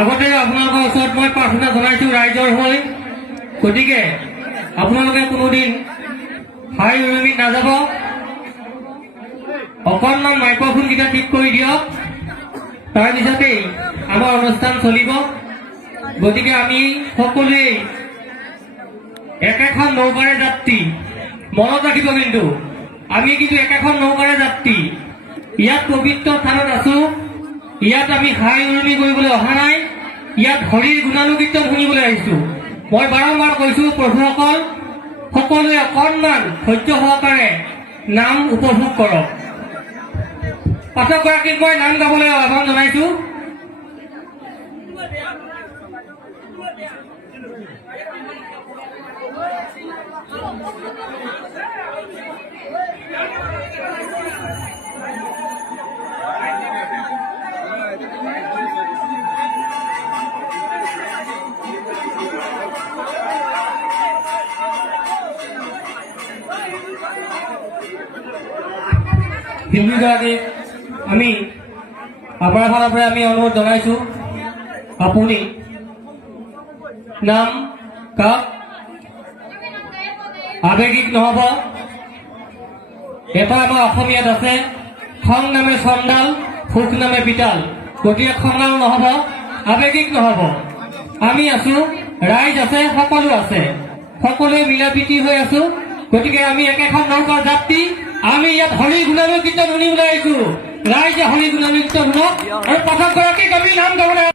আগতে আপোনালোকৰ ওচৰত মই প্ৰাৰ্থনা জনাইছো ৰাইজৰ হৈ, গতিকে আপোনালোকে কোনোদিন হাই উৰুমিত নাযাব। অকণমান মাইক্ৰফোনকেইটা ঠিক কৰি দিয়ক, তাৰপিছতেই আমাৰ অনুষ্ঠান চলিব। গতিকে আমি সকলোৱে একেখন নৌকাৰে যাত্ৰী, মনত ৰাখিব। কিন্তু আমি কিন্তু একেখন নৌকাৰে যাত্ৰী। ইয়াত পবিত্ৰ স্থানত আছো, ইয়াত আমি হাই উৰুমি কৰিবলৈ অহা নাই, ইয়াত হৰিৰ গুণানুকীৰ্তন শুনিবলৈ আহিছো। মই বাৰম্বাৰ কৈছো, প্ৰভুসকল সকলোৱে অকণমান ধৈৰ্য সহকাৰে নাম উপভোগ কৰক। পাঠকগৰাকীক মই নাম গাবলৈ আহ্বান জনাইছো। শিল্পীগৰাকীক আমি আমাৰ ফালৰ পৰা আমি অনুৰোধ জনাইছো, আপুনি নাম গাওক, আৱেগিক নহব। এটা আমাৰ অসমীয়াত আছে, খং নামে চন্দাল, ভোক নামে পিতাল। গতিকে খঙাল নহব, আৱেগিক নহব। আমি আছো, ৰাইজ আছে, সকলো আছে, সকলোৱে মিলা প্ৰীতি হৈ আছো। গতিকে আমি একেখন নৌকাৰ যাত্ৰী, আমি ইয়াত হৰি গুণানুকীৰ্তন শুনিবলৈ আহিছো। ৰাইজে হৰি গুণানুকীৰ্তন শুনক আৰু পাঠকগৰাকীক আমি নাম গাবলৈ